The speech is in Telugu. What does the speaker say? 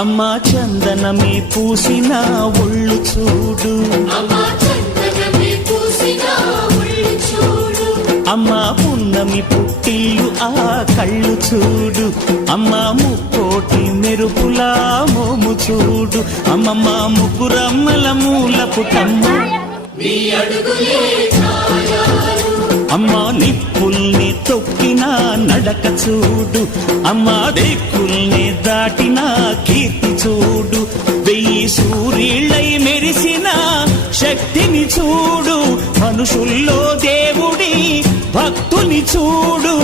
అమ్మా చందనమే పూసిన ఒళ్ళు చూడు, అమ్మా పున్నమి పుట్టిల్లు ఆ కళ్ళు చూడు, అమ్మా ముక్కోటి మెరుపులా మోము చూడు, అమ్మమ్మ ముగ్గురమ్మల మూల పుటమ్మ అమ్మా నిప్పుల్ని తొక్కిన నడక చూడు, అమ్మా దిక్కుల్ని దాటిన కీర్తి చూడు, 1000 సూర్యుళ్ళై మెరిసిన శక్తిని చూడు, మనుషుల్లో దేవుడి భక్తుని చూడు.